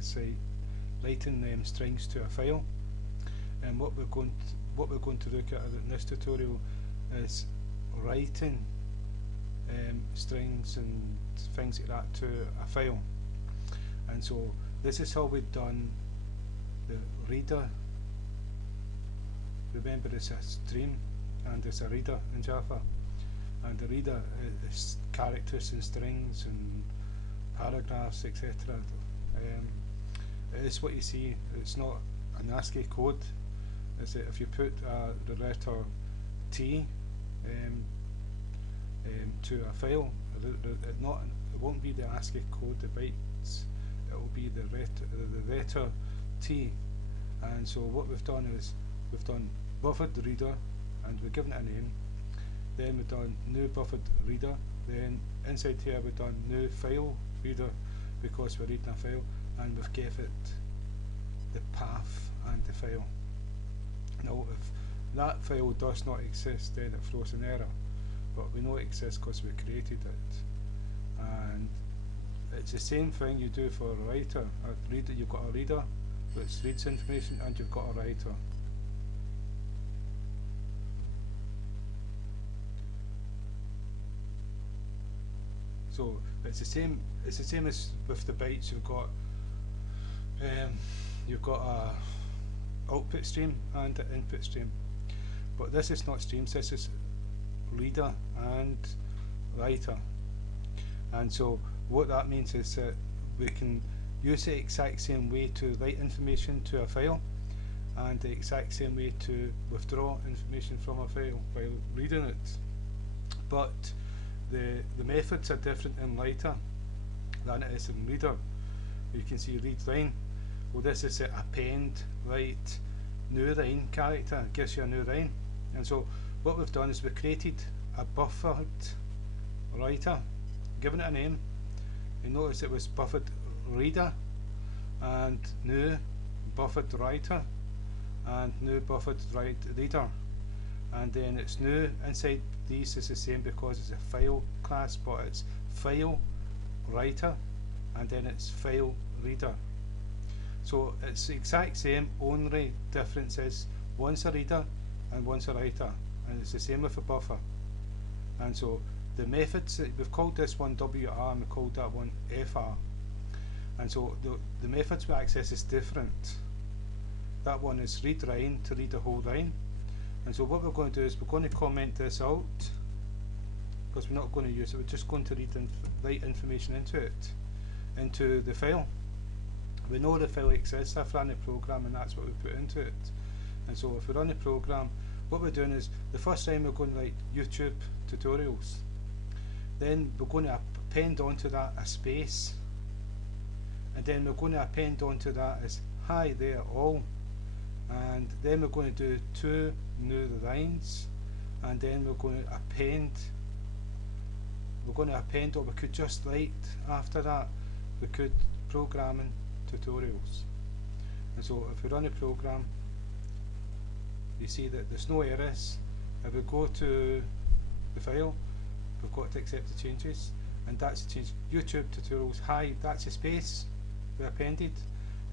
is writing strings to a file. And what we're going to look at in this tutorial is writing strings and things like that to a file. And so this is how we've done the reader. Remember, it's a stream and it's a reader in Java, and the reader is characters and strings and paragraphs, etc. It is what you see. It's not an ASCII code. Is that if you put the letter T to a file, it won't be the ASCII code, the bytes. It will be the letter T. And so what we've done is we've done buffered reader, and we've given it a name. Then we've done new buffered reader. Then inside here we've done new file reader, because we're reading a file, and we've gave it the path and the file. Now, if that file does not exist, then it throws an error, but we know it exists because we created it. And it's the same thing you do for a writer. A reader, you've got a reader which reads information, and you've got a writer. So it's the same. It's the same as with the bytes. You've got a output stream and an input stream, but this is not streams. This is reader and writer. And so what that means is that we can use the exact same way to write information to a file, and the exact same way to withdraw information from a file while reading it. But the methods are different in writer than it is in reader. You can see read line. Well, this is append write new line character, gives you a new line. And so what we've done is we created a buffered writer, given it a name. You notice it was buffered reader, and new buffered writer, and new buffered reader. And then it's new inside these is the same because it's a file class, but it's file writer and then it's file reader. So it's the exact same, only difference is one's a reader and one's a writer, and it's the same with a buffer. And so the methods, we've called this one WR and we called that one FR. And so the methods we access is different. That one is read line to read the whole line. And so what we're going to do is we're going to comment this out, because we're not going to use it, we're just going to write information into it, into the file. We know the file exists. I've run the program and that's what we put into it. And so if we run the program, what we're doing is the first time we're going to write YouTube tutorials. Then we're going to append onto that a space, and then we're going to append onto that as hi there all, and then we're going to do two new lines, and then we're going to append. We're going to append, or we could just write after that. We could programming tutorials. And so if we run a program, you see that there's no errors. If we go to the file, we've got to accept the changes, and that's the change. YouTube tutorials hi, that's a space we appended,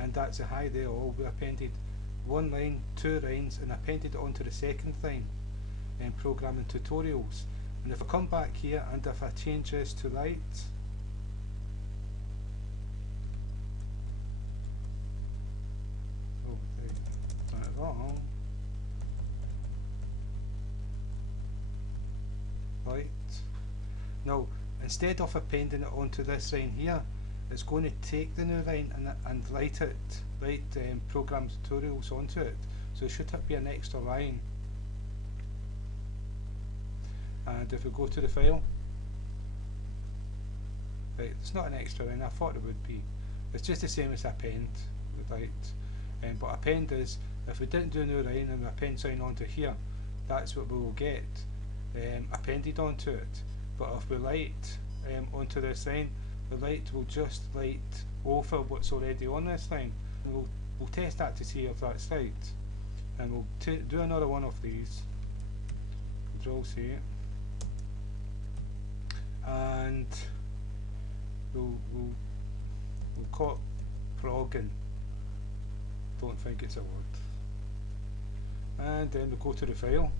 and that's a hi there all we appended. One line, two lines, and appended it onto the second line in programming tutorials. And if I come back here and if I change this to light, done it wrong. Right. Now, instead of appending it onto this line here, it's going to take the new line and write program tutorials onto it. So it should be an extra line. And if we go to the file, right, it's not an extra line. I thought it would be. It's just the same as append, right? But append is, if we didn't do a new line and we append sign onto here, that's what we will get appended onto it. But if we write onto this line, the light will just light over what's already on this line. And we'll test that to see if that's right. And we'll do another one of these. Control C. And we'll progging. Don't think it's a word. And then we go to the file,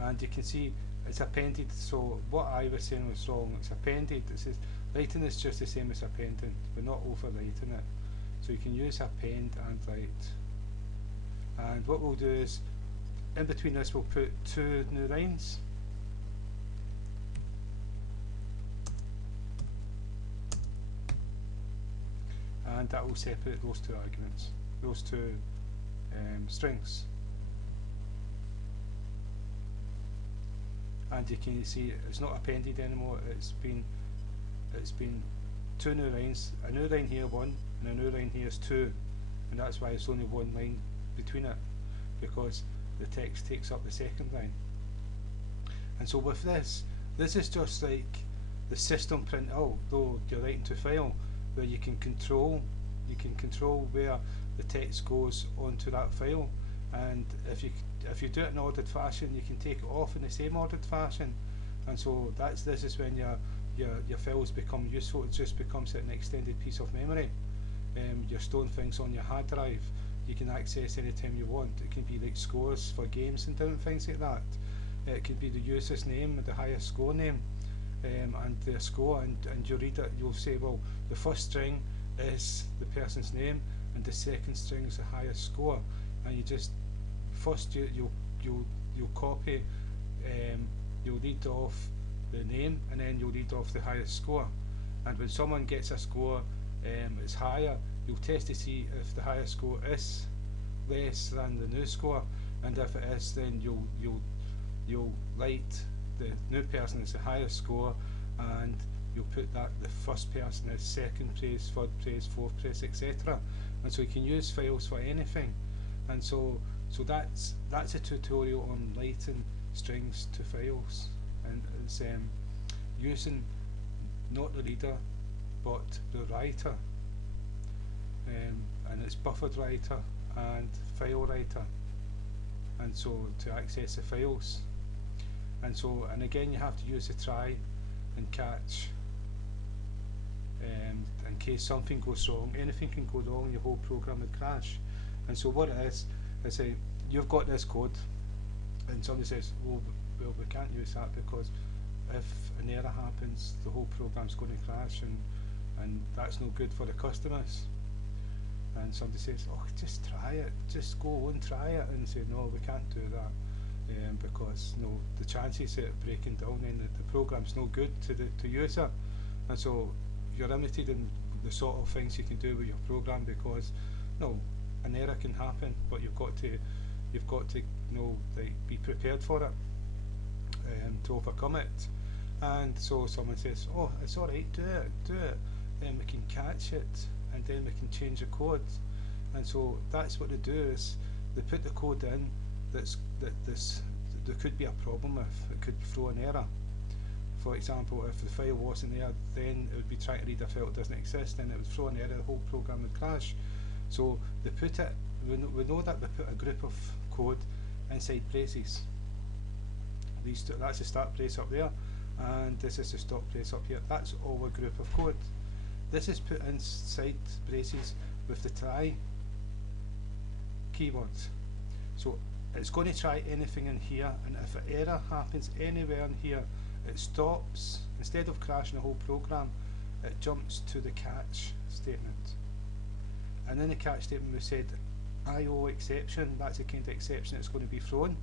and you can see it's appended. So what I was saying was wrong. It's appended. It says writing is just the same as appending. We're not overwriting it. So you can use append and write. And what we'll do is, in between this, we'll put 2 new lines. And that will separate those 2 arguments, those 2 strings. And you can see it's not appended anymore. It's been 2 new lines. A new line here 1, and a new line here is 2, and that's why it's only 1 line between it, because the text takes up the second line. And so with this is just like the system print out, though you're writing to file, where you can control where the text goes onto that file. And if you do it in ordered fashion, you can take it off in the same ordered fashion. And so this is when your files become useful. It just becomes an extended piece of memory. You're storing things on your hard drive. You can access anytime you want. It can be like scores for games and different things like that. It could be the user's name, the highest score name, and their score, and you read it. You'll say, well, the first string is the person's name, and the second string is the highest score. And you just first you'll copy, you'll read off the name, and then you'll read off the highest score. And when someone gets a score it's higher, you'll test to see if the highest score is less than the new score, and if it is, then you'll write the new person as the highest score, and you'll put that the first person as second place, third place, fourth place, etc. And so you can use files for anything. And so that's a tutorial on writing strings to files, and it's using not the reader but the writer, and it's buffered writer and FileWriter, and so to access the files. And so, and again, you have to use the try and catch in case something goes wrong. Anything can go wrong, your whole program would crash. And so what it is you've got this code, and somebody says, oh, well, we can't use that because if an error happens, the whole program's going to crash, and that's no good for the customers. And somebody says, oh, just try it, just go and try it, and say, no, we can't do that, because the chances of it breaking down in the program's no good to the user. And so you're limited in the sort of things you can do with your program, because an error can happen, but you've got to be prepared for it, to overcome it. And so someone says, oh, it's alright, do it, and we can catch it, and then we can change the code. And so that's what they do, is they put the code in that there could be a problem with. It could throw an error. For example, if the file wasn't there, then it would be trying to read a file that doesn't exist, and it would throw an error, the whole program would crash. So they put it, we know that they put a group of code inside braces. That's the start brace up there, and this is the stop brace up here. That's all a group of code. This is put inside braces with the try keyword. So it's going to try anything in here, and if an error happens anywhere in here, it stops. Instead of crashing the whole program, it jumps to the catch statement. And in the catch statement we said IO exception, that's the kind of exception that's going to be thrown.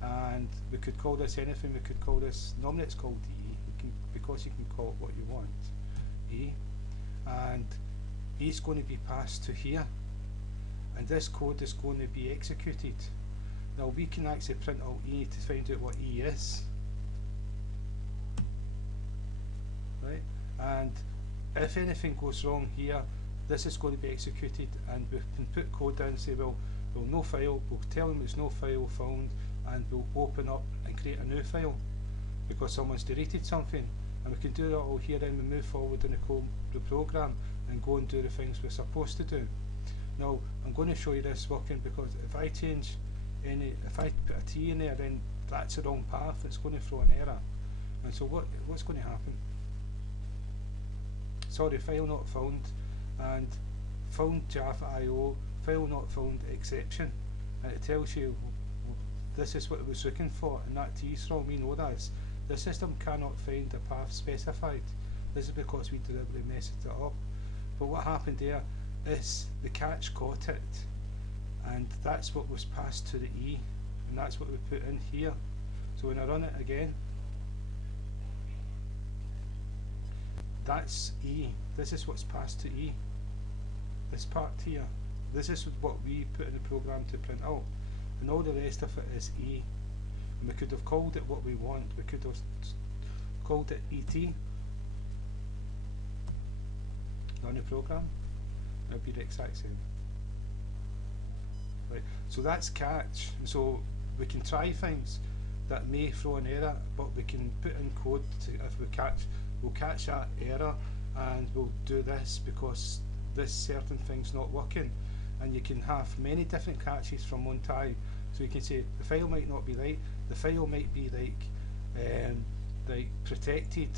And we could call this anything. We could call this, normally it's called E, because you can call it what you want, E. And E is going to be passed to here, and this code is going to be executed. Now we can actually print out E to find out what E is, right? And if anything goes wrong here, this is going to be executed, and we can put code down and say, well, no file, we'll tell them there's no file found, and we'll open up and create a new file because someone's deleted something. And we can do that all here, then we move forward in the program and go and do the things we're supposed to do. Now I'm going to show you this working, because if I change if I put a T in there, then that's the wrong path, it's going to throw an error. And so what's going to happen? sorry, file not found, and found Java IO, file not found exception, and it tells you this is what it was looking for, and that T strong we know that the system cannot find the path specified. This is because we deliberately messed it up. But what happened there is the catch caught it, and that's what was passed to the E, and that's what we put in here. So when I run it again, that's E. This is what's passed to E. This part here. This is what we put in the program to print out, and all the rest of it is E. And we could have called it what we want. We could have called it ET. Run the program. It'll be the exact same. Right. So that's catch. So we can try things that may throw an error, but we can put in code to, if we'll catch that error, and we'll do this because this certain thing's not working. And you can have many different catches from one time. So you can say the file might not be right, the file might be like protected,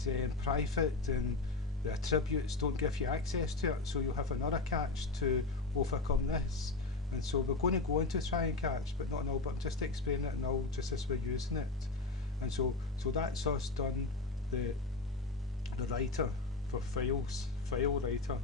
private, and the attributes don't give you access to it. So you'll have another catch to overcome this. And so we're going to go into try and catch, but not now, but just explain it now, just as we're using it. And so that's us done the writer for files, FileWriter.